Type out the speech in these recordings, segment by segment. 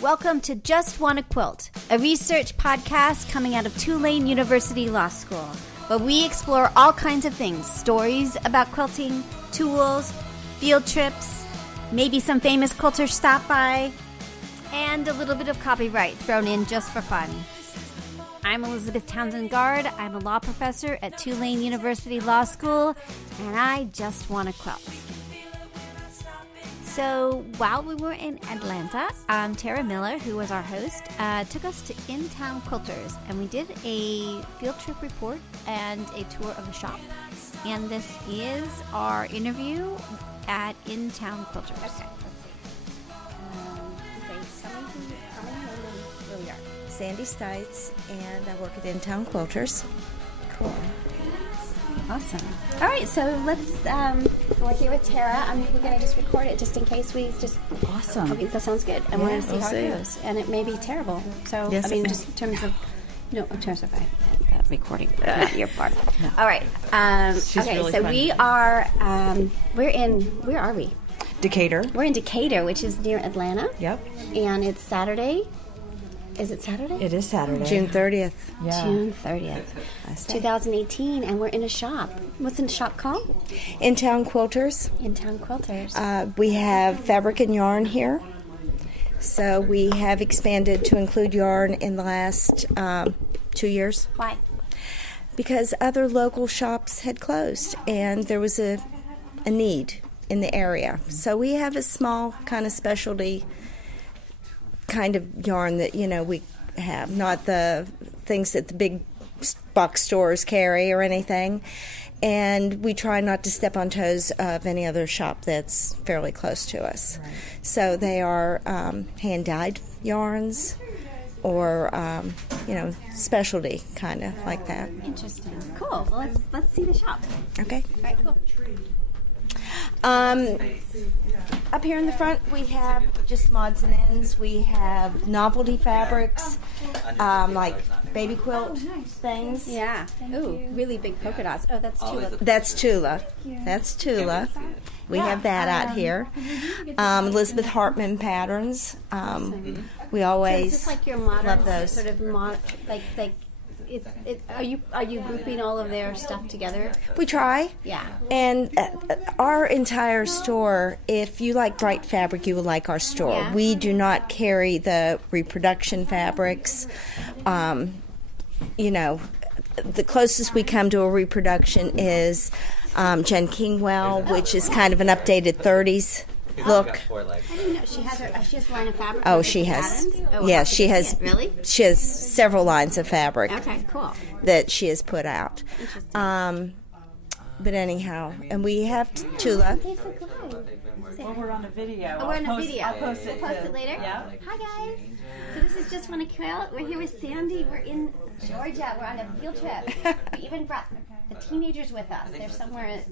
Welcome to Just Wanna Quilt, a research podcast coming out of Tulane University Law School, where we explore all kinds of things, stories about quilting, tools, field trips, maybe some famous quilters stop by, and a little bit of copyright thrown in just for fun. I'm Elizabeth Townsend Guard. I'm a law professor at Tulane University Law School, and I just want to quilt. So while we were in Atlanta, Tara Miller, who was our host, took us to In-Town Quilters, and we did a field trip report and a tour of the shop. And this is our interview at In-Town Quilters. Okay, let's see. Where we are. Sandy Stites, and I work at In-Town Quilters. Cool. Awesome. All right, so let's, we're here with Tara. We're going to just record it just in case we just... Awesome. Okay, that sounds good. And we're going to see how it goes. And it may be terrible. So, yes, just in terms of... No, in terms of recording, not your part. No. All right. Okay, really so funny. We are... Where are we? Decatur. We're in Decatur, which is near Atlanta. Yep. And it's Saturday. Is it Saturday? It is Saturday. June 30th. Yeah. June 30th. 2018, and we're in a shop. What's in the shop called? In-Town Quilters. In-Town Quilters. We have fabric and yarn here. So we have expanded to include yarn in the last 2 years. Why? Because other local shops had closed, and there was a need in the area. So we have a small kind of specialty kind of yarn that we have, not the things that the big box stores carry or anything, and we try not to step on toes of any other shop that's fairly close to us. Right. So they are hand dyed yarns or specialty kind of like that. Interesting. Cool. Well, let's see the shop. Okay. All right, cool. Up here in the front, we have just odds and ends. We have novelty fabrics, like baby quilt things. Yeah. Ooh, really big polka dots. Oh, that's Tula. That's Tula. That's Tula. We have that out here. Elizabeth Hartman patterns. We always so is this like your modern love those. Sort of like. Are you grouping all of their stuff together? We try. Yeah. And our entire store, if you like bright fabric, you will like our store. Yeah. We do not carry the reproduction fabrics. The closest we come to a reproduction is Jen Kingwell, which is kind of an updated 30s look. I didn't know she has a line of fabric. Oh, she has. Oh, yeah, she has. Really? She has several lines of fabric. Okay, cool. That she has put out. But anyhow, and we have Tula. Well, we're on a video. Oh, we're on a video. I'll post it. We'll post it later? Yeah. Hi, guys. So this is Just Wanna Quilt. We're here with Sandy. We're in Georgia. We're on a field trip. We even brought the teenagers with us. They're somewhere.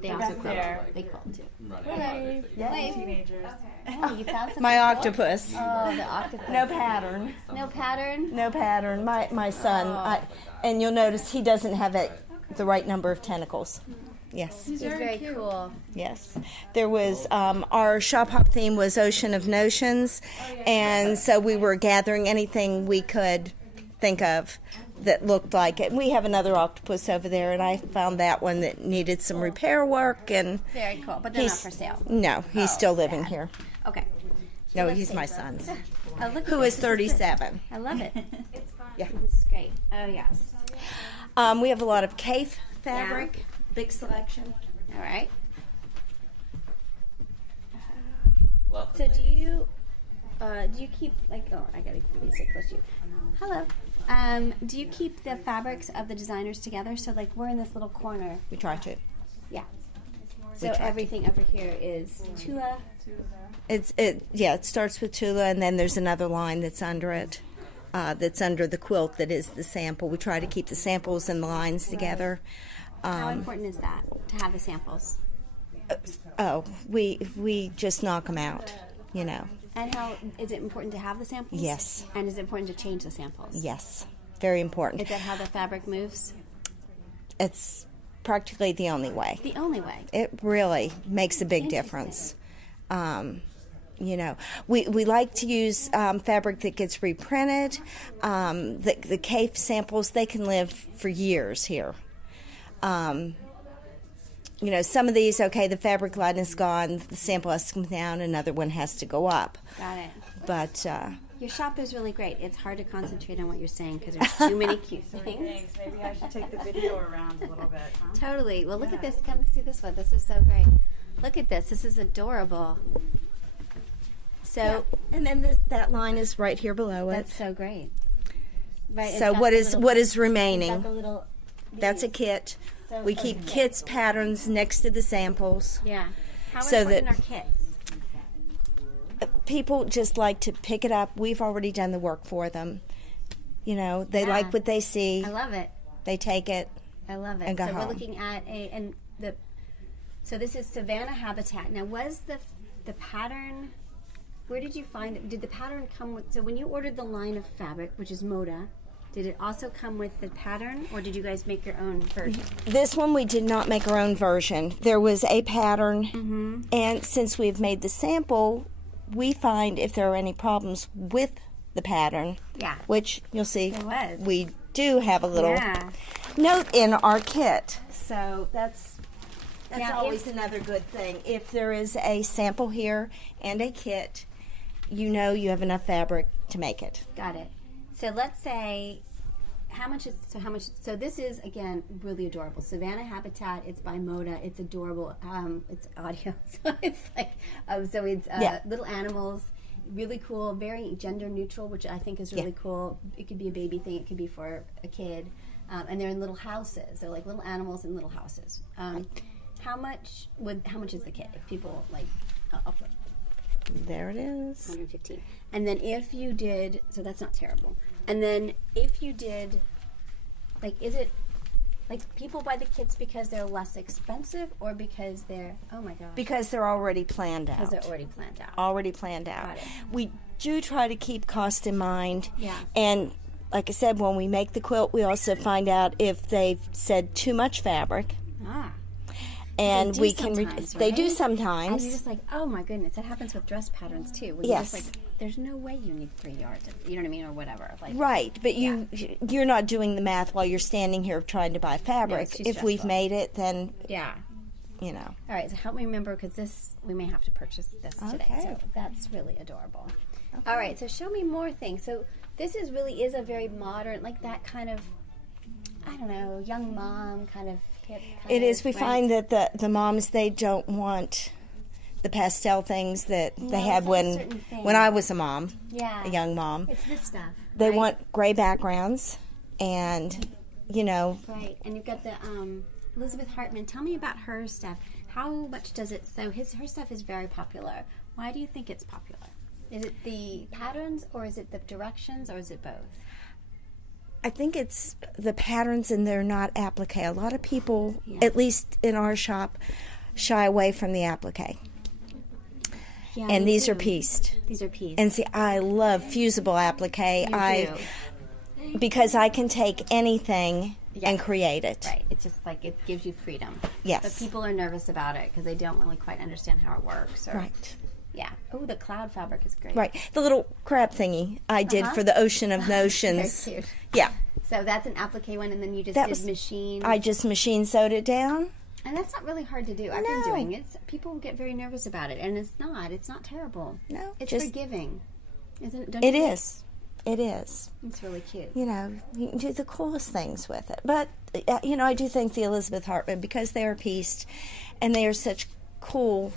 They also quilt. They quilt too. Hello. Hello. Teenagers. Oh, you found something My cool? octopus. Oh, the octopus. No pattern. No pattern? No pattern. My son. And you'll notice he doesn't have the right number of tentacles. Yes. He's very cool. Yes. There was, our shop hop theme was Ocean of Notions, and so we were gathering anything we could think of that looked like it. We have another octopus over there, and I found that one that needed some repair work. And very cool, but they're not for sale. No, he's still living here. Okay. No, he's my son's, who is 37. I love it. It's fun. Yeah. This is great. Oh, yes. We have a lot of Kaif fabric. Yeah. Big selection. All right. So do you keep I gotta be so close to you. Hello. Do you keep the fabrics of the designers together? So we're in this little corner. We try to. Yeah. So everything over here is Tula. It starts with Tula, and then there's another line that's under it. That's under the quilt that is the sample. We try to keep the samples and the lines together. How important is that to have the samples? We just knock them out, And how is it important to have the samples? Yes. And is it important to change the samples? Yes, very important. Is that how the fabric moves? It's practically the only way. The only way. It really makes a big difference. You know, we like to use fabric that gets reprinted. The K samples, they can live for years here. You know, some of these, okay, the fabric line is gone, the sample has to come down, another one has to go up. Got it. But Your shop is really great. It's hard to concentrate on what you're saying because there's too many cute things. Thanks. Maybe I should take the video around a little bit. Huh? Totally. Well, look at this. Come see this one. This is so great. Look at this. This is adorable. So, and then that line is right here below it. that's so great. Right. So what is remaining? Little, That's a kit. So We keep kits patterns next to the samples. Yeah. How So important that- are kits? People just like to pick it up. We've already done the work for them. You know, they Yeah. like what they see. I love it. They take it. I love it. And go so home. we're looking at so this is Savannah Habitat. Now, was the pattern? Where did you find it? Did the pattern come with? So when you ordered the line of fabric, which is Moda, did it also come with the pattern, or did you guys make your own version? This one we did not make our own version. There was a pattern, and since we've made the sample, we find if there are any problems with the pattern, Yeah. which you'll see There was. we do have a little Yeah. note in our kit. So that's Now, always another good thing. If there is a sample here and a kit, you know you have enough fabric to make it. Got it. So let's say so this is again really adorable. Savannah Habitat, it's by Moda, it's adorable. It's audio. So it's like Yeah. little animals, really cool, very gender neutral, which I think is really cool. It could be a baby thing, it could be for a kid. And they're in little houses. They're like little animals in little houses. How much is the kit? If people like I'll put There it is. 115. And then if you did, so that's not terrible. And then if you did, like, is it, like, people buy the kits because they're less expensive or because they're, oh my gosh. Because they're already planned out. Because they're already planned out. Already planned out. Got it. We do try to keep cost in mind. Yeah. And like I said, when we make the quilt, we also find out if they've said too much fabric. Ah. And They do we can sometimes, they do right? And sometimes. you're just like, oh my goodness, that happens with dress patterns too. When Yes. You're just like, there's no way you need 3 yards. You know what I mean, or whatever. Like, Right, but you're not doing the math while you're standing here trying to buy fabric. too If we've stressful. made it, then Yeah. you know. All right, so help me remember because we may have to purchase this today. Okay. So that's really adorable. All right, so show me more things. So this is a very modern, like that kind of, I don't know, young mom kind of hip. It is. We right? find that the moms, they don't want the pastel things that they had it's not a certain thing. when I was a mom, Yeah. a young mom. It's this stuff. They right? want gray backgrounds, and you know, Right, and you've got the Elizabeth Hartman. Tell me about her stuff. How much does it? So her stuff is very popular. Why do you think it's popular? Is it the patterns, or is it the directions, or is it both? I think it's the patterns, and they're not applique. A lot of people, Yeah. at least in our shop, shy away from the applique. Yeah, And me these are too. pieced. These are pieced. And see, I love fusible applique. You Because I can take anything Yeah. and create it. Right. It's just like it gives you freedom. Yes. But people are nervous about it because they don't really quite understand how it works. Or, Right. Yeah. Oh, the cloud fabric is great. Right. The little crab thingy I did for the Ocean of Notions. Very cute. Yeah. So that's an applique one, and then you just That did was- machine. I just machine sewed it down. And that's not really hard to do. I've No. been doing it. People get very nervous about it, and it's not. It's not terrible. No, It's just- forgiving. Isn't it? Don't It you think? is. It is. It's really cute. You know, you can do the coolest things with it. But, you know, I do think the Elizabeth Hartman, because they are pieced and they are such cool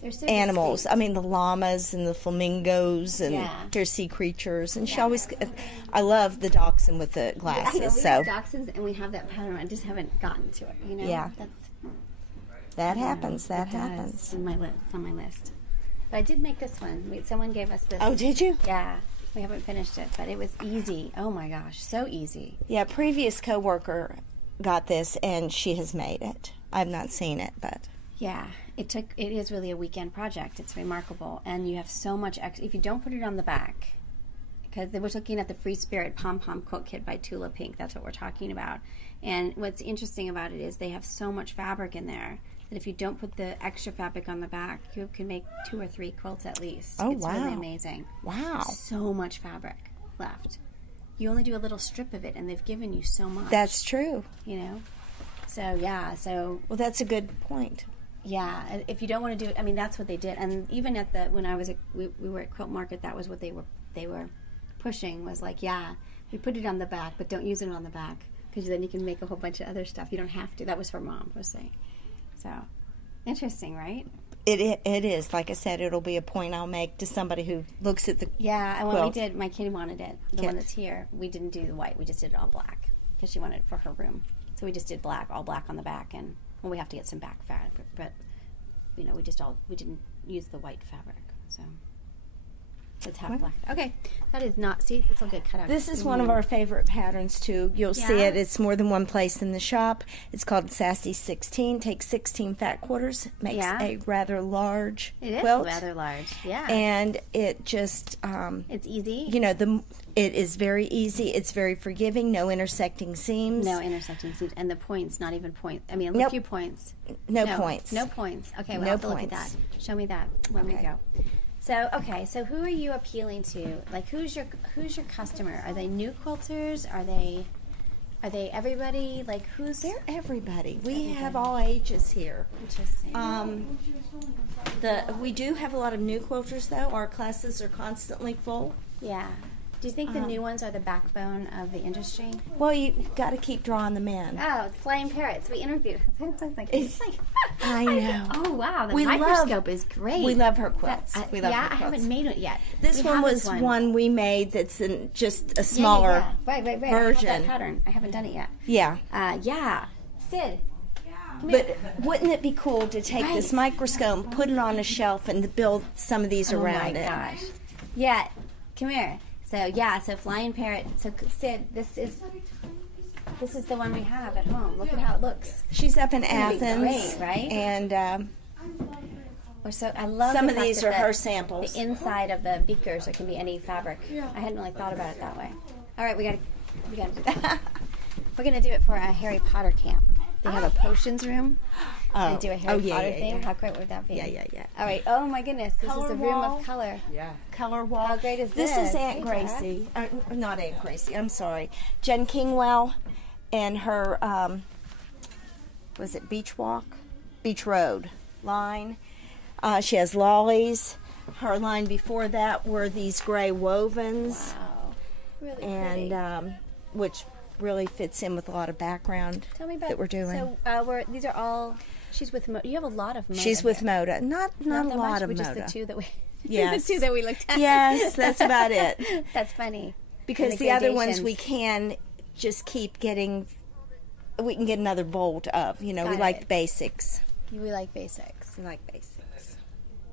They're so animals. distinct. I mean, the llamas and the flamingos and Yeah. their sea creatures. And she always, I love the dachshund with the I know, glasses. we So have dachshunds, and we have that pattern. I just haven't gotten to it. You know. Yeah. that happens. That It does. happens. It's on my list. It's on my list. But I did make this one. Someone gave us this. Oh, did you? Yeah. We haven't finished it, but it was easy. Oh my gosh, so easy. Yeah, previous coworker got this and she has made it. I've not seen it, but Yeah, it is really a weekend project. It's remarkable, and you have so much if you don't put it on the back, because they were looking at the Free Spirit Pom-Pom quilt kit by Tula Pink. That's what we're talking about. And what's interesting about it is they have so much fabric in there that if you don't put the extra fabric on the back, you can make 2 or 3 quilts at least. Oh, it's wow. really amazing. Wow. So much fabric left. You only do a little strip of it, and they've given you so much. That's true. You know? So, yeah. So, Well, that's a good point. yeah. If you don't want to do it, I mean, that's what they did. And even at when I was we were at Quilt Market, that was what they were pushing, was like, yeah, you put it on the back, but don't use it on the back, because then you can make a whole bunch of other stuff. You don't have to. That was her mom was saying. So, interesting, right? It is. Like I said, it'll be a point I'll make to somebody who looks at the Yeah, and when quilt. we did, my kid wanted it. The one that's here, we didn't do the white. We just did it all black because she wanted it for her room. So we just did black, all black on the back, and we have to get some back fabric. But you know, we didn't use the white fabric. So it's half black. Okay, that is not. See, this will get cut out. This is one of our favorite patterns too. You'll see Yeah? it. It's more than one place in the shop. It's called Sassy 16. Takes 16 fat quarters. Makes Yeah. a rather large It is quilt. rather large. Yeah, And it just, it's easy. you know, it is very easy. It's very forgiving. No intersecting seams. No intersecting seams, and the points, not even point. I mean, a Nope. few points. No points. No points. Okay, we'll No have to look at points. that. Show me that when we Okay. go. So, so who are you appealing to? Like, who's your customer? Are they new quilters? Are they everybody? Like, who's? They're everybody. We have all ages here. Interesting. We do have a lot of new quilters though. Our classes are constantly full. Yeah. Do you think the new ones are the backbone of the industry? Well, you've got to keep drawing them in. Oh, it's flying parrots. We interviewed. It's like, I know. Oh wow, the We microscope is great. We love her quilts. That- We love yeah, her I quilts. haven't made it yet. This We one have was one we made that's in just a smaller Right. I version. have that pattern. I haven't done it yet. Yeah. Yeah. Sid. But wouldn't it be cool to take this Right. microscope, put it on a shelf, and build some of these around it? Oh my gosh. Yeah. Come here. So flying parrot. So Sid, this is the one we have at home. Look at how it looks. She's up in gonna be Athens, great, right? And I love some the of fact these that are her samples. The inside of the beakers, there can be any fabric. I hadn't really thought about it that way. All right, we gotta do that. We're gonna do it for a Harry Potter camp. They have a potions room. And do a Harry Potter thing. yeah. How great would that be? Yeah. All right. Oh my goodness, this Color is a room wall. of color. Color wall. How great is This this? is Aunt Hey, Gracie. Not Aunt Gracie. I'm sorry. Jen Kingwell and her was it Beach Road line. She has lollies. Her line before that were these gray wovens, Wow. Really pretty. and which really fits in with a lot of background Tell me about that we're doing. So these are all. She's with. You have a lot of. Moda She's with here. Moda. Not a that lot much, of which Moda. is the two that we. Yes. the two that we looked at. Yes, that's about it. That's funny. Because And the other ones gradations. we can just keep getting. We can get another bolt of. You know, we Got like it. basics. We like basics. We like basics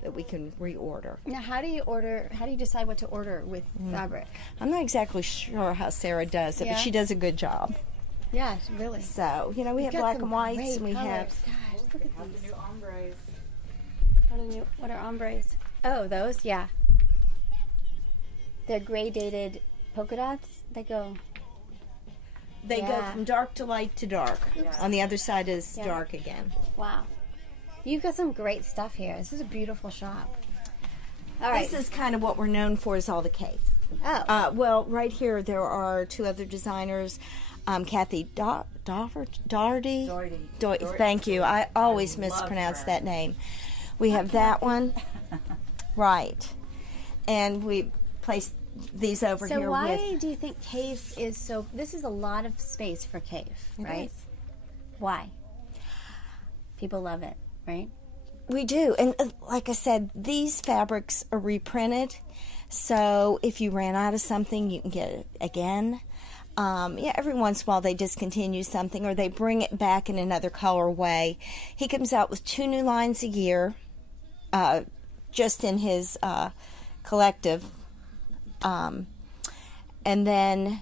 that we can reorder. Now, how do you decide what to order with fabric? I'm not exactly sure how Sarah does it, Yeah. but she does a good job. Yeah, really. So, you know, we have Got black some and whites, great and we colors. have. Gosh, look at The these. new ombres. What are ombres? Oh, those? Yeah. They're gradated polka dots. They go. They go Yeah. from dark to light to dark. On the other side is Yeah. dark again. Wow. You've got some great stuff here. This is a beautiful shop. All right. This is kind of what we're known for is all the cave. Oh. Well, right here there are two other designers. Kathy Doherty. Thank you. I always mispronounce that name. We have that one. Right. And we placed these over So here why with... do you think cave is so? This is a lot of space for cave, right? is. Why? People love it, right? We do. And like I said, these fabrics are reprinted. So if you ran out of something, you can get it again. Every once in a while they discontinue something or they bring it back in another colorway. He comes out with 2 new lines a year, just in his collective. And then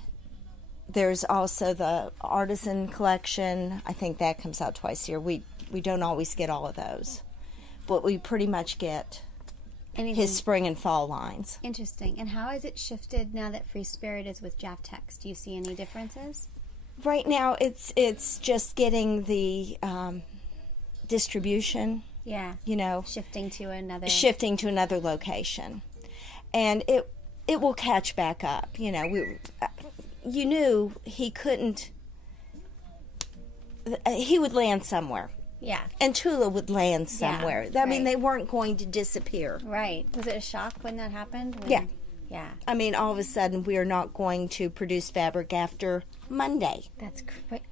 there's also the artisan collection. I think that comes out twice a year. We don't always get all of those, but we pretty much get his spring and fall lines. Interesting. And how has it shifted now that Free Spirit is with Jaftex? Do you see any differences? Right now, it's just getting the distribution. Yeah. Shifting to another location, and it will catch back up. You knew he couldn't. He would land somewhere. Yeah. And Tula would land somewhere. Yeah, I mean, they weren't going to disappear. Right. Was it a shock when that happened? Yeah. Yeah. I mean, all of a sudden, we are not going to produce fabric after Monday. That's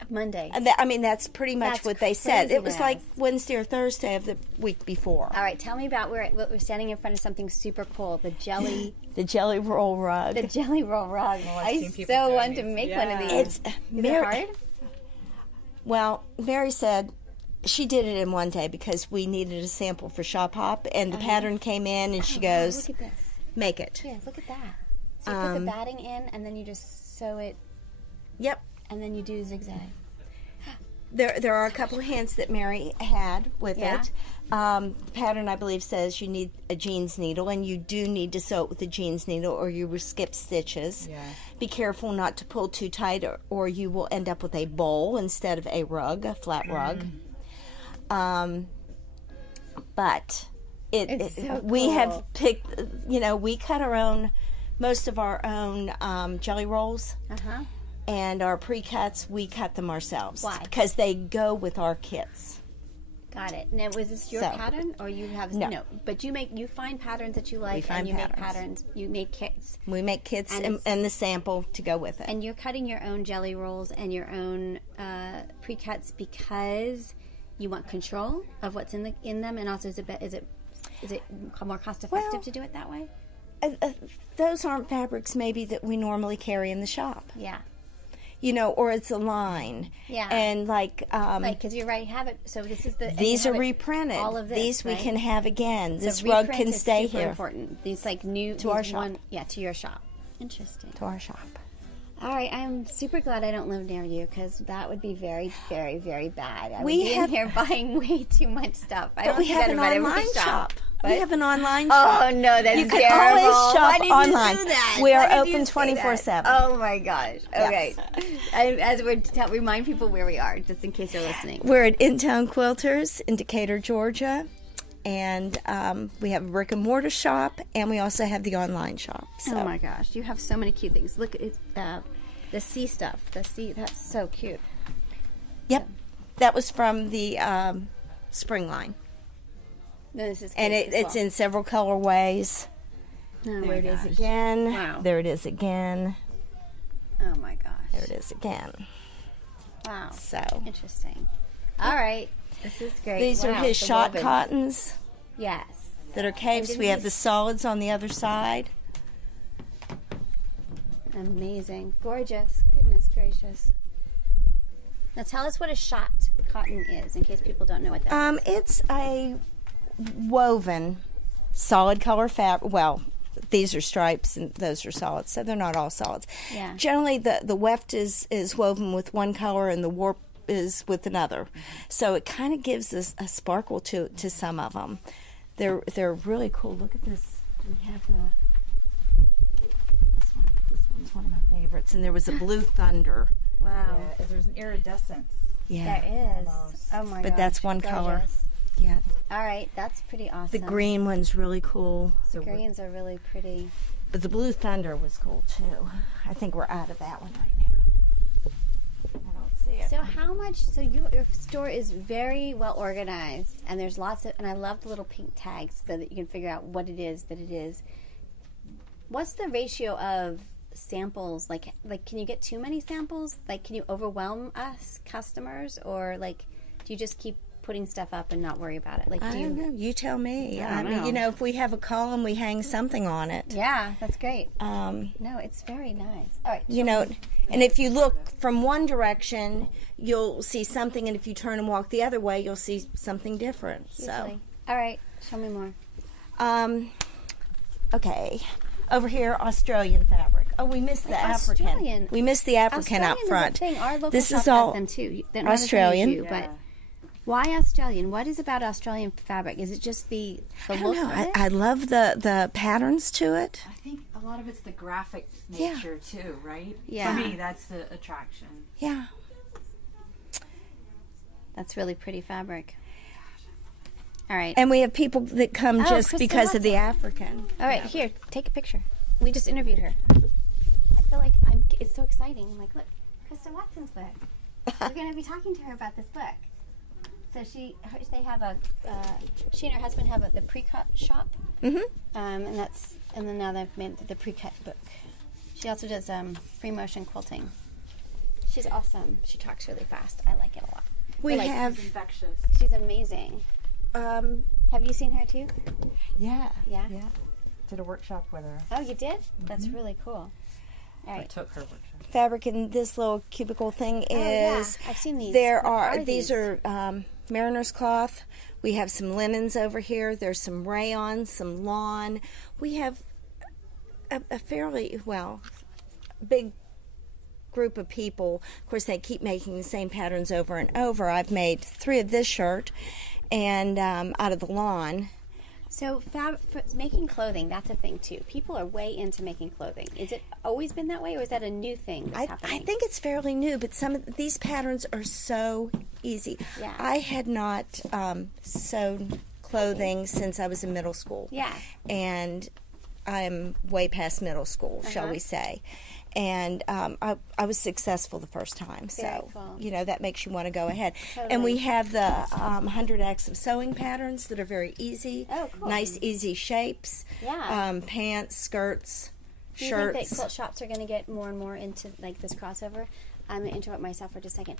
Monday. That's pretty much what they said. It was like Wednesday or Thursday of the week before. All right, tell me about we're standing in front of something super cool, the jelly. The jelly roll rug. The jelly roll rug. I so want to make one of these. Is it hard? Well, Mary said she did it in one day because we needed a sample for Shop Hop, and the pattern came in, and she goes, look at this. Make it. Yeah, look at that. So you put the batting in, and then you just sew it. Yep. And then you do zigzag. There are a couple of hints that Mary had with it. The pattern, I believe, says you need a jeans needle, and you do need to sew it with a jeans needle, or you will skip stitches. Yeah. Be careful not to pull too tight, or you will end up with a bowl instead of a rug, a flat rug. But we have picked, we cut most of our own jelly rolls. And our pre-cuts, we cut them ourselves. Why? Because they go with our kits. Got it. Now, was this your pattern, or you have no? But you find patterns that you like, and make patterns. You make kits. We make kits and the sample to go with it. And you're cutting your own jelly rolls and your own pre-cuts because you want control of what's in them, and also is it more cost effective to do it that way? Those aren't fabrics maybe that we normally carry in the shop. Yeah. Or it's a line. Yeah. And because you're right, have it. So this is these are reprinted. All of this, these we can have again. So this rug can is stay super here. Important. These new to our shop. To your shop. Interesting. To our shop. All right, I'm super glad I don't live near you because that would be very, very, very bad. I would be in here buying way too much stuff. But we have an online shop. We have an online shop. Oh no, that's you can terrible. always shop Why did online. You do that? We are open 24/7. Oh my gosh. Okay. Yes. As we're remind people where we are, just in case they're listening. We're at In-Town Quilters in Decatur, Georgia. And we have a brick and mortar shop, and we also have the online shop. So. Oh my gosh, you have so many cute things. Look at the sea stuff. That's so cute. Yep, that was from the spring line. No, this is cute and it's in several colorways. Oh there it is again. Wow. There it is again. Oh my gosh. There it is again. Wow. So interesting. All right. This is great. These are his shot cottons. Yes. That are capes. We have the solids on the other side. Amazing. Gorgeous. Goodness gracious. Now tell us what a shot cotton is, in case people don't know what that is. It's a woven solid color fabric. Well, these are stripes and those are solids, so they're not all solids. Yeah. Generally, the weft is woven with one color and the warp is with another, so it kind of gives us a sparkle to some of them. They're really cool. Look at this. We have this one. This one's one of my favorites, and there was a blue thunder. Wow. Yeah, there's an iridescence. Yeah. There is. Almost. Oh my gosh. But that's one color. Gorgeous. Yeah. All right, that's pretty awesome. The green one's really cool. The greens are really pretty. But the blue thunder was cool too. I think we're out of that one right now. I don't see it. So how much? So your store is very well organized, and there's lots of. And I love the little pink tags so that you can figure out what it is that it is. What's the ratio of samples? Like, can you get too many samples? Like, can you overwhelm us customers, or like, do you just keep putting stuff up and not worry about it? Like, I don't know. You tell me. I don't know. mean, if we have a column, we hang something on it. Yeah, that's great. No, it's very nice. All right. And if you look from one direction, you'll see something, and if you turn and walk the other way, you'll see something different. Usually. All right, show me more. Okay. Over here, Australian fabric. Oh, we missed the African. We missed the African out front. Is a thing. Our local this shop is all has them too. They're Australian. Not as but why Australian? What is about Australian fabric? Is it just the look of it? I love the patterns to it. I think a lot of it's the graphic nature too, right? Yeah. For me, that's the attraction. Yeah. That's really pretty fabric. All right. And we have people that come just Krista because of the Watson. African. All right, here, take a picture. We just interviewed her. I feel like it's so exciting. I'm like, look, Krista Watson's book. We're going to be talking to her about this book. So she and her husband have the pre-cut shop. Mm-hmm. And then now they've made the pre-cut book. She also does free motion quilting. She's awesome. She talks really fast. I like it a lot. We have. She's infectious. She's amazing. Have you seen her too? Yeah. Yeah? Yeah. Did a workshop with her. Oh, you did? That's really cool. All I right. took her workshop. Fabric in this little cubicle thing is. I've seen these. There What are these? these are mariner's cloth. We have some linens over here. There's some rayon, some lawn. We have a fairly big group of people. Of course, they keep making the same patterns over and over. I've made 3 of this shirt, and out of the lawn. So making clothing, that's a thing too. People are way into making clothing. Is it always been that way, or is that a new thing that's happening? I think it's fairly new, but some of these patterns are so easy. Yeah. I had not sewn clothing since I was in middle school. Yeah. And I'm way past middle school, shall we say. And I was successful the first time. Very So, cool. that makes you want to go ahead. Totally. And we have the 100X of sewing patterns that are very easy. Oh, cool. Nice, easy shapes. Yeah. Pants, skirts, Do you shirts. think that quilt shops are going to get more and more into like this crossover? I'm going to interrupt myself for just a second.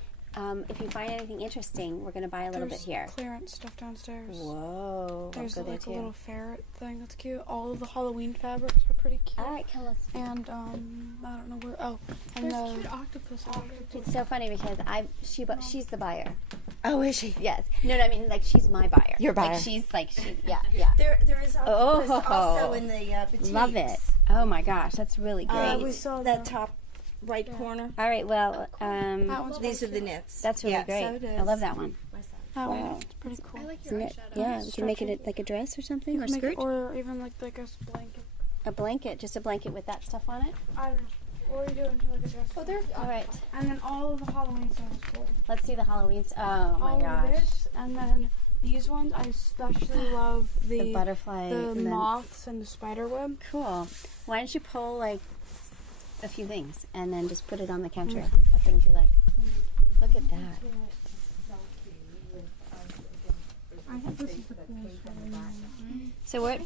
If you find anything interesting, we're going to buy a little bit here. Clearance stuff downstairs. Whoa. There's I'll go there like a too. little ferret thing that's cute. All of the Halloween fabrics are pretty cute. All right, come let's. And I don't know where. Oh, and There's the cute octopus. It's so funny because she's the buyer. Oh, is she? Yes. No, I mean like she's my buyer. Your buyer. Like she's like yeah. There is also in the boutiques. Love it. Oh my gosh, that's really great. We saw that top right corner. All right, well, that one's These are the knits. that's really Yeah, great. so it is. I love that one. that Wow. one. It's pretty cool. Isn't it? Yeah, you can make it like a dress or something, or Make it, skirt, or even like a blanket. a blanket, just a blanket with that stuff on it. I don't know. Or you do it into like a dress. Oh, there's. All right, And then all of the Halloween stuff is cool. let's see the Halloweens. Oh my all gosh, of this, and then these ones. I especially love the butterfly, the and then- moths and the spider web. Cool. Why don't you pull like a few things and then just put it on the counter of things you like? Look at that. I think this is the coolest one. So we're at,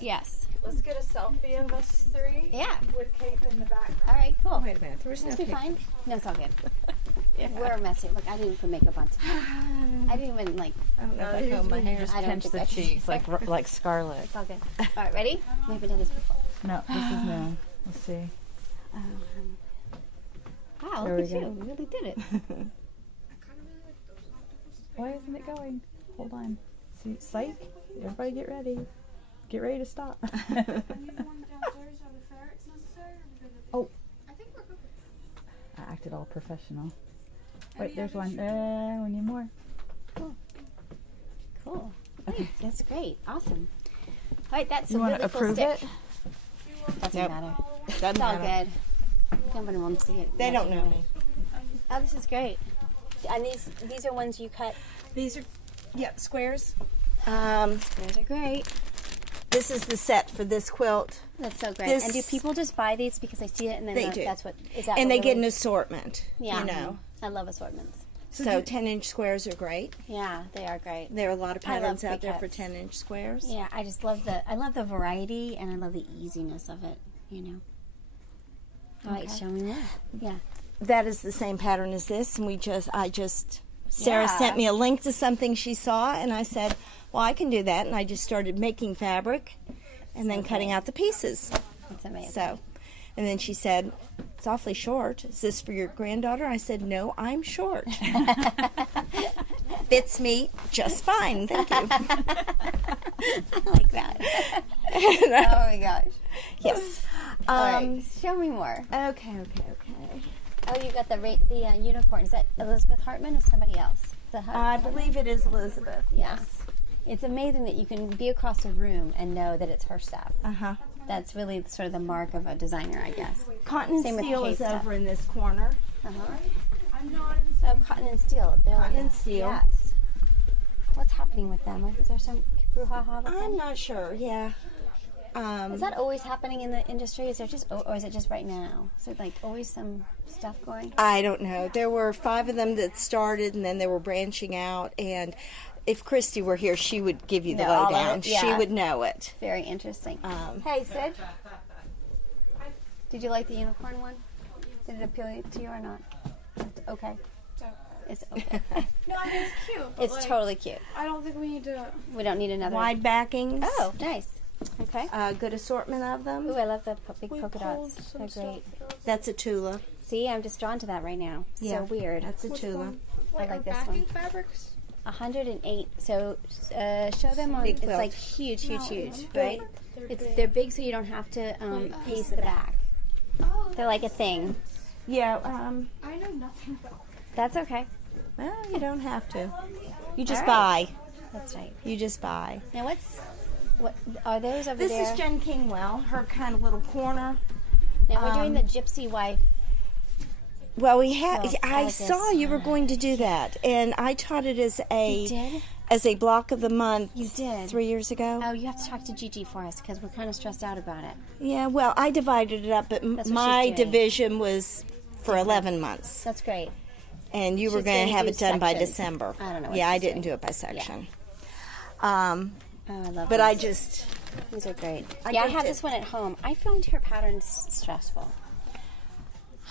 yes. Let's get a selfie of us 3. Yeah. With Kate in the background. All right, cool. Wait a minute. There was no Must be picture. fine. No, it's all good. We're messy. Look, I didn't put makeup on today. I didn't even like. I don't know if I combed my hair. Just I don't pinch think the I can. cheeks like Scarlet. It's all good. All right, ready? We haven't done this before. No, this is no. Let's see. Wow, There look we at go. you. You really did it. Why isn't it going? Hold on. See, psych. Everybody get ready. Get ready to stop. Oh. I acted all professional. Wait, there's one. We need more. Cool. Thanks. That's great. Awesome. All right, that's You a want really to cool approve stick. it? Doesn't Yep. matter. Doesn't It's all matter. good. Nobody wants to see it. They don't know me. Oh, this is great. And these are ones you cut. These are, squares. Those are great. This is the set for this quilt. That's so great. This- And do people just buy these because they see it and then They do. that's what is that? And what they get really- an assortment, yeah. you know. I love assortments. So 10-inch squares are great. Yeah, they are great. There are a lot of I love patterns out there for pre-cuts. 10-inch squares. Yeah, I just love the variety and I love the easiness of it. You know. All right, show me more. Yeah. That is the same pattern as this, and Sarah Yeah. sent me a link to something she saw, and I said, well, I can do that, and I just started making fabric and then cutting out the pieces. That's amazing. So, and then she said, it's awfully short. Is this for your granddaughter? I said, no, I'm short. Fits me just fine. Thank you. I like that. Oh my gosh. Yes. All right, show me more. Okay. Oh, you got the unicorn. Is that Elizabeth Hartman or somebody else? Is that her? I believe it is Elizabeth. Yes. It's amazing that you can be across a room and know that it's her stuff. Uh-huh. That's really sort of the mark of a designer, I guess. Cotton and Same with steel Kate's is stuff. over in this corner. So cotton and steel. Cotton and steel. Yes. What's happening with them? Is there some brouhaha with them? I'm not sure. Yeah. Is that always happening in the industry? Is there just, or is it just right now? Is it like always some stuff going? I don't know. There were 5 of them that started, and then they were branching out. And if Christy were here, she would give you the Know all of lowdown. it, yeah. She would know it. Very interesting. Hey, Sid. Did you like the unicorn one? Did it appeal to you or not? It's okay. It's okay. No, I mean it's cute. But It's totally cute. I don't think we need to. We don't need another. Wide backings. Oh, nice. Okay. Good assortment of them. Ooh, I love the big We polka pulled dots. some They're stuff. great. That's a Tula. See, I'm just drawn to that right now. Yeah, So weird. That's a Which Tula. one? I Like like our this backing one. fabrics. 108. So show them on. Big It's quilt. like huge, No, huge, they're right? big. They're big, so you don't have to piece the back. Oh, They're like a thing. Yeah. I know nothing about. That's okay. Well, you don't have to. You just All buy. That's right. You just buy. Now what are those over This there? is Jen Kingwell. Her kind of little corner. Now we're doing the Gypsy Wife. Well, we had. Well, I like saw this. you were going to do that, and I taught it as You did? a block of the month. You did. 3 years ago. Oh, you have to talk to Gigi for us because we're kind of stressed out about it. Yeah. Well, I divided it up, but That's what my she's doing. division was for 11 months, That's great. and you were She's going gonna to have do it done by sections. December. I don't know what Yeah, I she's didn't doing. do it by section. Oh, I love But these. I just. These are great. I Yeah, I get have to- this one at home. I found her patterns stressful.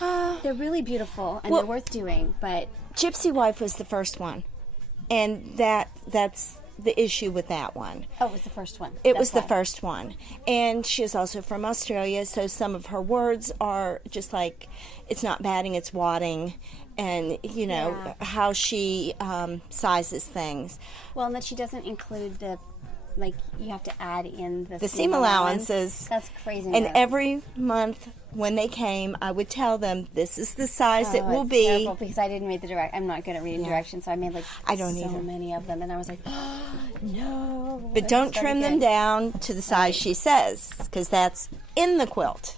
They're really beautiful and Well- they're worth doing, but Gypsy Wife was the first one, and that's the issue with that one. oh, it was the first one. It That's was the why. first one, and she is also from Australia, so some of her words are just like it's not batting, it's wadding, and you know Yeah. how she sizes things. Well, and that she doesn't include the, like, you have to add in the seam allowances. That's crazy. And every month when they came, I would tell them this is the size it will it's be. terrible because I didn't read the direct. I'm not good at reading directions, so I made like I don't so either. many of them, and I was like, oh, no. But don't trim them down. down to the size she says, because that's in the quilt.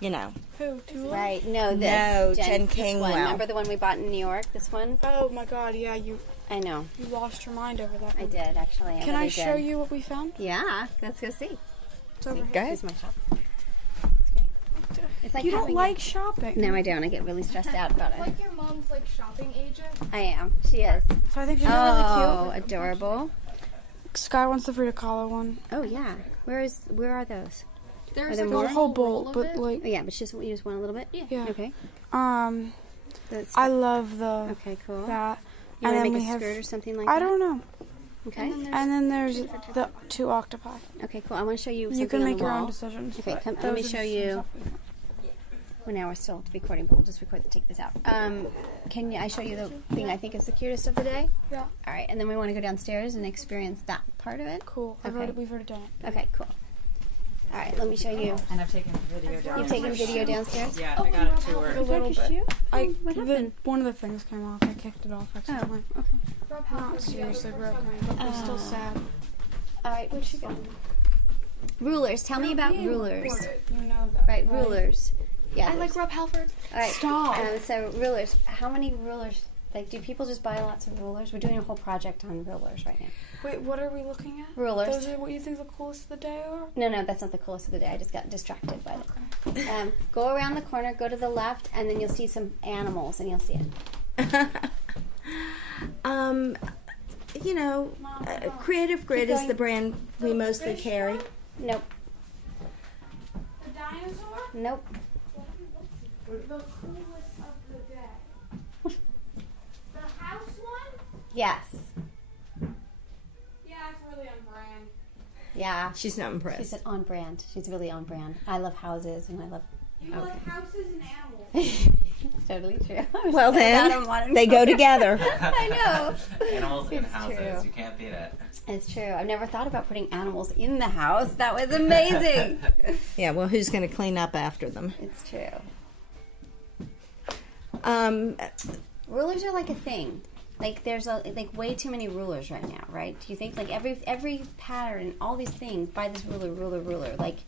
You know. Who? Tula? Right? No, this. No, Jen this one. Kingwell. Remember the one we bought in New York? This one. Oh my God! Yeah, you I know. lost your mind over that. I one. did actually. Can I really show did. you what we found? Yeah, let's go see. It's over Go here. ahead. Here's my shop. It's great. It's like You don't having like shopping. No, I don't. I get really stressed out about it. Like your mom's like shopping agent. I am. She is. So I think these Oh, are really adorable. cute. Sky wants the Frida Kahlo one. Oh yeah. Where are those? There's there like more? a whole bowl, but like Oh yeah, but you just want a little bit. yeah. Okay. That's, I love the okay. Cool. that. You and want to then make we a have. skirt or something like I that? don't know. Okay. And then there's the 2 octopi. Okay. Cool. I want to show you. You something can on make the your own wall. decisions. Okay, but come- let me those are show just you. some stuff we found. Well, now we're still recording, but we'll just take this out. Can I show you the thing I think is the cutest of the day? Yeah. All right, and then we want to go downstairs and experience that part of it. Cool. Okay. We've already done it. Okay, cool. All right, let me show you. And I've taken video down. You've taken video downstairs? Yeah, I got a tour. A little bit. You? What The, happened? one of the things came off. I kicked it off Oh, accidentally. okay. Not seriously broken, but it's still sad. All right, where'd she go? Rulers. Tell me about rulers. You know that. Right, rulers. Yeah. I like there's- Rob Halford. All right. Stop. So rulers. How many rulers? Like, do people just buy lots of rulers? We're doing a whole project on rulers right now. Wait, what are we looking at? Rulers. Those are what you think the coolest of the day are? No, that's not the coolest of the day. I just got distracted by it. Go around the corner, go to the left, and then you'll see some animals, and you'll see it. You know, Creative Grid is going. the brand we mostly carry. Nope. The dinosaur? Nope. The coolest of the day. The house one? Yes. Yeah, it's really on brand. Yeah. She's not She impressed. said on brand. She's really on brand. I love houses, and I love. You Okay. like houses and animals. It's totally true. I'm Well so bad then, at modern they go culture. together. I know. Animals in It's houses, true. you can't beat it. It's true. I've never thought about putting animals in the house. That was amazing. Yeah, well, who's going to clean up after them? It's true. Um, Rulers are like a thing. Like there's like way too many rulers right now, right? Do you think like every pattern, all these things, buy this ruler. Like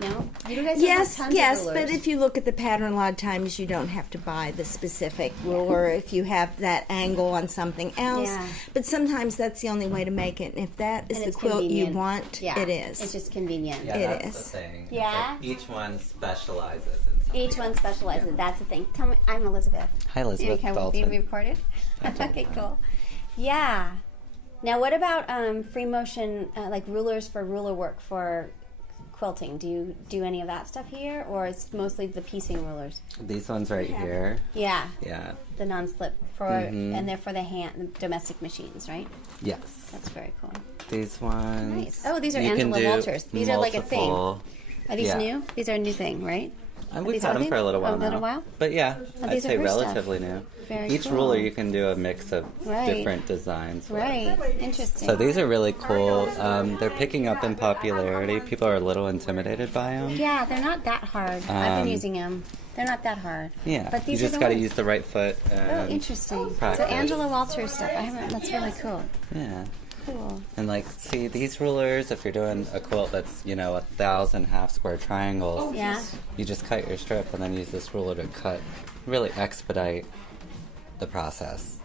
No? You guys Yes, have tons yes, of but rulers. if you look at the pattern, a lot of times you don't have to buy the specific ruler if you have that angle on something else. Yeah. But sometimes that's the only way to make it. And if that is And the it's quilt convenient. you want, Yeah, it is. It's just convenient. Yeah, It that's is. the thing. It's Yeah? like each one specializes in something. Each one specializes. That's the thing. Tell me, I'm Elizabeth. Hi, Elizabeth Can we Dalton. be recorded? Okay, cool. Yeah. Now, what about free motion, like rulers for ruler work for quilting? Do you do any of that stuff here, or it's mostly the piecing rulers? These ones right here. Yeah, Yeah. the non-slip for, and they're for the hand domestic machines, right? Yes. That's very cool. These ones. Nice. Oh, these are you can Angela do Walters. These are like a thing. multiple- Are these Yeah. new? These are a new thing, right? We've these had old them for a things? little while Oh, a now. little while? But yeah, Oh, I'd these are say her stuff. relatively new. Very Each cool. ruler you can do a mix of Right. different designs. with. Right. Interesting. So these are really cool. They're picking up in popularity. People are a little intimidated by them. Yeah, they're not that hard. I've been using them. They're not that hard. Yeah, But you these are just the got to ones. use the right foot. Oh, And interesting. practice. So Angela Walters stuff. I haven't. That's really cool. Yeah. Cool. And like, see these rulers, if you're doing a quilt that's, 1,000 half square triangles, Yeah. you just cut your strip and then use this ruler to cut, really expedite the process.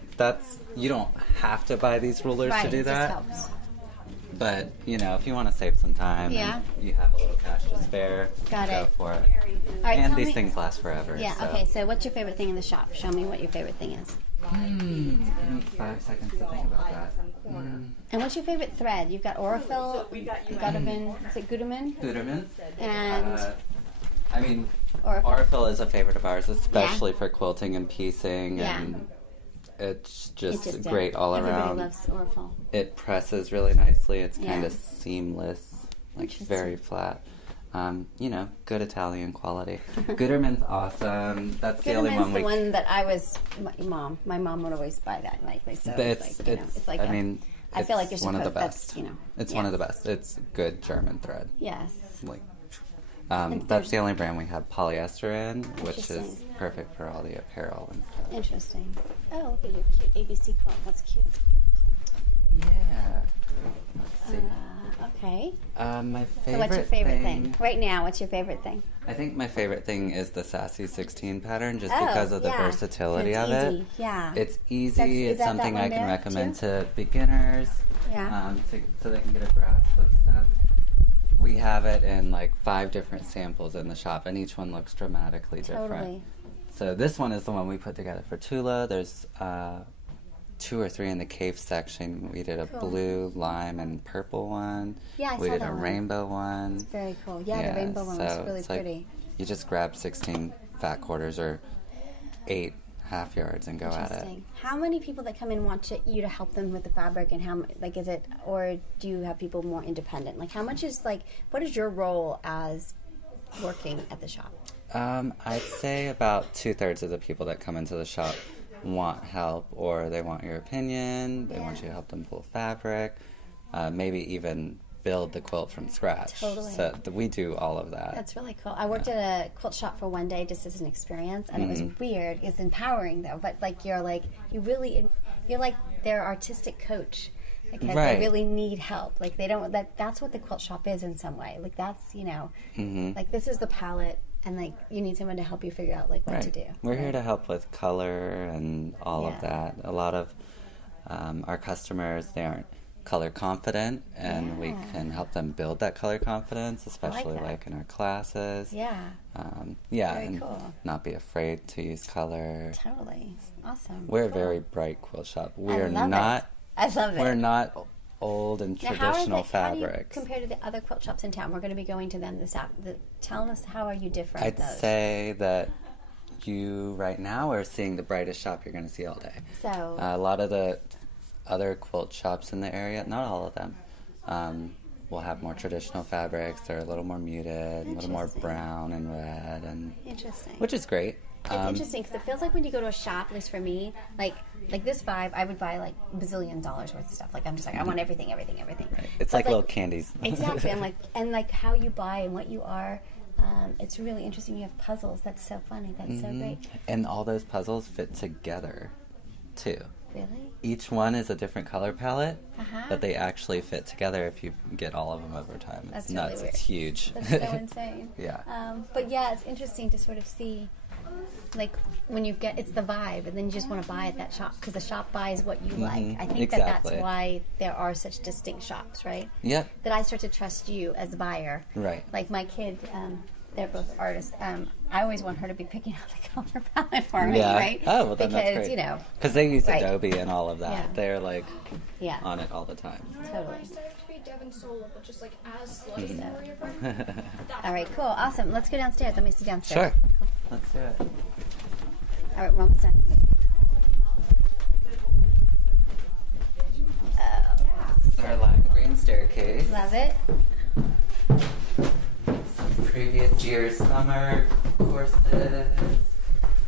You don't have to buy these rulers Right. to do It that. just helps. But, if you want to save some time Yeah. and you have a little cash to spare, Got go it. for it. All right. And tell these me- things last forever. Yeah. so. Okay. So, what's your favorite thing in the shop? Show me what your favorite thing is. Give me 5 seconds to think about that. And what's your favorite thread? You've got Orifil, Gutermann. Is it Gutermann? Gutermann. And I mean, Orifil. Orifil is a favorite of ours, especially for quilting and piecing, Yeah. and it's just, It's great all Everybody around. loves Orifil. It presses really nicely. It's kind Yeah. of seamless, like Interesting. very flat. Good Italian quality. Gutermann's awesome. That's the only Gutermann's one the we. one that I was. My mom would always buy that likely. So it's like, it's like I mean, I feel like it's you're one of the supposed- best. that's, It's yeah. one of the best. It's good German thread. Yes. Like, And that's the only brand we have polyester in, which is Interesting. perfect for all the apparel and stuff. Interesting. Oh, look at your cute ABC quilt. That's cute. Yeah. Let's see. Okay. My favorite. So what's your favorite thing? Right now, what's your favorite thing? I think my favorite thing is the Sassy 16 pattern, just Oh, because of the yeah. versatility It's of easy. it. Yeah. It's easy. That's- is It's that something one I can there, recommend too? to beginners. Yeah. So they can get a grasp of stuff. We have it in like 5 different samples in the shop, and each one looks dramatically different. Totally. So this one is the one we put together for Tula. There's 2 or 3 in the cave section. We did a Cool. blue, lime, and purple one. Yeah, I we saw did that a one. rainbow one. Very cool. Yeah, the rainbow one was so really it's like pretty. you just grab 16 fat quarters or 8 half yards and go at it. Interesting. How many people that come in want you to help them with the fabric, and is it, or do you have people more independent? Like, how much is what is your role as working at the shop? I'd say about 2/3 of the people that come into the shop want help, or they want your opinion. They want you to help them pull fabric, maybe even build the quilt from scratch. Totally. So we do all of that. That's really cool. I worked at a quilt shop for one day just as an experience, and it was weird. It's empowering though, but you're like their artistic coach. Because Right. they really need help. Like they don't. That's what the quilt shop is in some way. Like that's like this is the palette, and you need someone to help you figure out what to do. We're here to help with color and all Yeah. of that. A lot of our customers, they aren't color confident, and we can help them build that color confidence, especially that. in our classes. Yeah. Very and cool. not be afraid to use color. Totally. Awesome. We're a Cool. very bright quilt shop. I We're love not. it. I love it. We're not old and Now, traditional how do you fabrics. compare to the other quilt shops in town? We're going to be going to them this afternoon. Tell us, how are you different? I'd those? say that you right now are seeing the brightest shop you're going to see all day. So A lot of the other quilt shops in the area, not all of them, will have more traditional fabrics. They're a little more muted, a little more Interesting. brown and red, and interesting. which is great. It's interesting because it feels like when you go to a shop, at least for me, like this vibe, I would buy $bazillion worth of stuff. Like I'm just like I want everything. Right. It's But, like little candies. Exactly. and how you buy and what you are. It's really interesting. You have puzzles. That's so funny. That's so great. And all those puzzles fit together, too. Really? Each one is a different color palette, Uh-huh. but they actually fit together if you get all of them over time. It's That's nuts. really weird. It's huge. That's so insane. Yeah. But yeah, it's interesting to sort of see, like, when you get, it's the vibe, and then you just want to buy at that shop because the shop buys what you like. I think Exactly. that's why there are such distinct shops, right? Yep. That I start to trust you as a buyer. Right. Like my kid, they're both artists. I always want her to be picking out the color palette for me, Yeah. right? Oh, well, then because, that's great. you know. Because they use Right. Adobe and all of that. Yeah. They're like Yeah. on it all the time. Totally. I started to be Devin Solo, but just like as slutty as Warrior Brand. All right, cool. Awesome. Let's go downstairs. Let me see downstairs. Sure. Let's do it. All right, we're almost done. This is our lime green staircase. Love it. Some previous year's summer courses.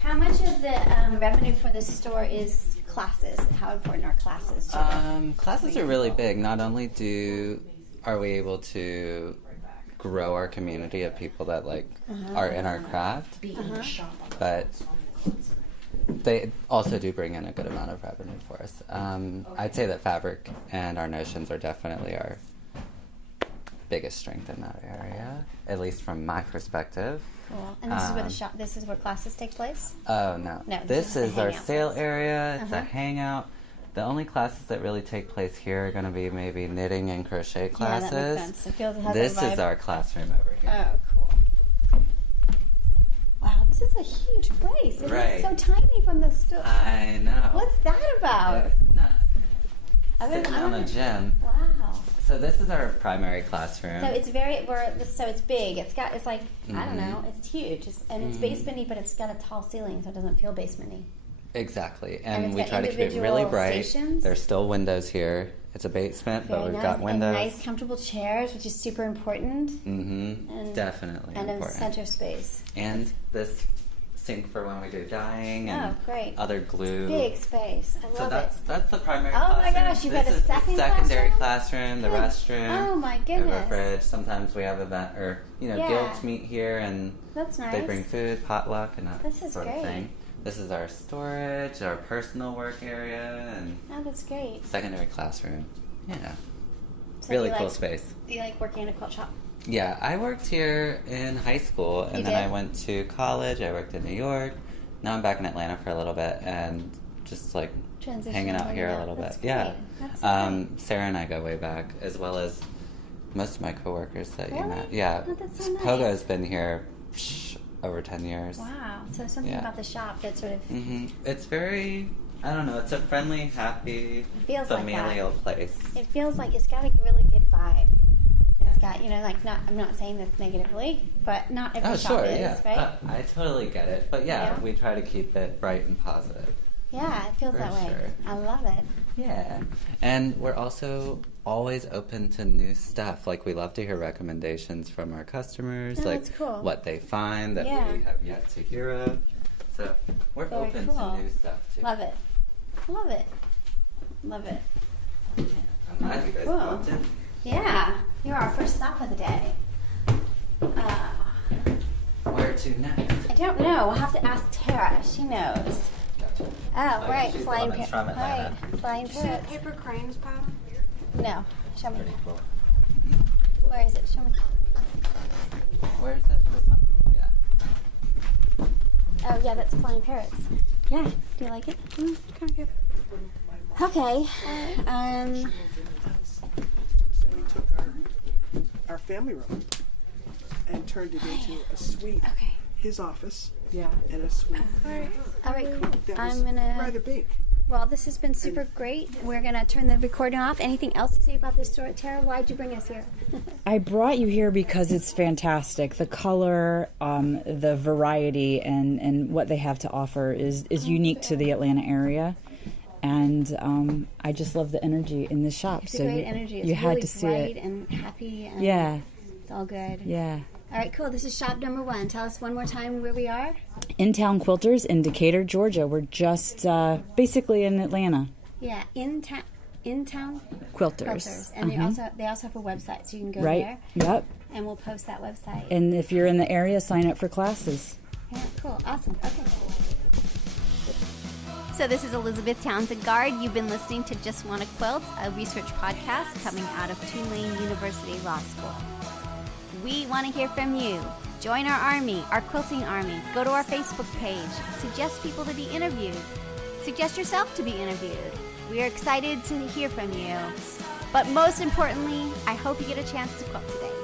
How much of the revenue for this store is classes? How important are classes to them? Classes are really big. Not only are we able to grow our community of people that are in our craft, but they also do bring in a good amount of revenue for us. I'd say that fabric and our notions are definitely our biggest strength in that area, at least from my perspective. Cool. And this is where the shop. This is where classes take place. Oh no! No, This this is is the our hangout sale place. area. It's a Uh-huh. hangout. The only classes that really take place here are going to be maybe knitting and crochet classes. Yeah, that makes sense. It feels it has This that vibe. is our classroom over here. Oh, cool. Wow, this is a huge place. It Right. is so tiny from the store. I know. What's that about? It's nuts. I've been- Sitting I on a wanna- gym. Wow. So this is our primary classroom. So it's so it's big. It's like I don't Mm-hmm. know. It's huge. And it's basementy, but it's got a tall ceiling, so it doesn't feel basementy. Exactly, And and it's we got try to keep it individual really bright. stations. There's still windows here. It's a basement, but Very we've nice. got windows. And nice, comfortable chairs, which is super important. Mm-hmm. And- Definitely And a important. center space. And this sink for when we do dyeing and Oh, great. other glue. Big space. I So love that's it. the primary Oh my classroom. gosh, you've this got a is second the secondary classroom? classroom, the Good. restroom. Oh my We have goodness. a fridge. Sometimes we have event or Yeah. guilds meet here and That's nice. they bring food, potluck, and that This is sort great. of thing. This is our storage, our personal work area, and Oh, that's great. secondary classroom. Yeah, So really you cool like- space. Do you like working in a quilt shop? Yeah, I worked here in high school, and You then did? I went to college. I worked in New York. Now I'm back in Atlanta for a little bit, and just Transition hanging out here a yeah, little that's bit. Yeah, great. That's great. Sarah and I go way back, as well as most of my coworkers that you Really? met. Yeah, Oh, that's so nice. Pogo's been here over 10 years. Wow. So something Yeah. about the shop that sort of It's very, I don't know, it's a friendly, happy, feels like that. familial place. it feels like it's got a really good vibe. It's got I'm not saying this negatively, but not every Oh, shop sure, is, yeah. right? I totally get it. But yeah, Yeah. we try to keep it bright and positive. Yeah, it feels For that way. sure. I love it. Yeah. And we're also always open to new stuff. Like, we love to hear recommendations from our customers, Oh, like that's cool. what they find that Yeah. we have yet to hear of. So we're Very open cool. to new stuff too. Love it. Love it. Love it. I'm glad you guys Cool. popped in. Yeah, you're our first stop of the day. Where to next? I don't know. We'll have to ask Tara. She knows. Gotcha. Oh, yeah, right. she's the Flying one that's parrot. from Atlanta. Right. Flying See the parrot. paper crayons powder? No. Show me. Pretty cool. Where is it? Show me. Where is it? This one? Yeah. Oh, yeah, that's flying parrots. Yeah. Do you like it? Kind of good. Okay. So we took our family room and turned it into a suite. Okay. His office Yeah. and a suite All right, cool. that was I'm gonna. rather big. Well, this has been super great. We're gonna turn the recording off. Anything else to say about this store, Tara? Why'd you bring us here? I brought you here because it's fantastic. The color, the variety, and what they have to offer is unique to the Atlanta area. And I just love the energy in this shop. It's a great energy. It's you really had to see bright it. and happy. And Yeah, It's all good. yeah. All right, cool. This is shop number 1. Tell us one more time where we are. In Town Quilters in Decatur, Georgia. We're just basically in Atlanta. Yeah, in town Quilters. Quilters, and they also have a website, so you can go Right. there, Yep. and we'll post that website. And if you're in the area, sign up for classes. Yeah, cool, awesome. Okay. So this is Elizabeth Townsend Guard. You've been listening to Just Wanna Quilt, a research podcast coming out of Tulane University Law School. We want to hear from you. Join our army, our quilting army. Go to our Facebook page. Suggest people to be interviewed. Suggest yourself to be interviewed. We are excited to hear from you. But most importantly, I hope you get a chance to quilt today.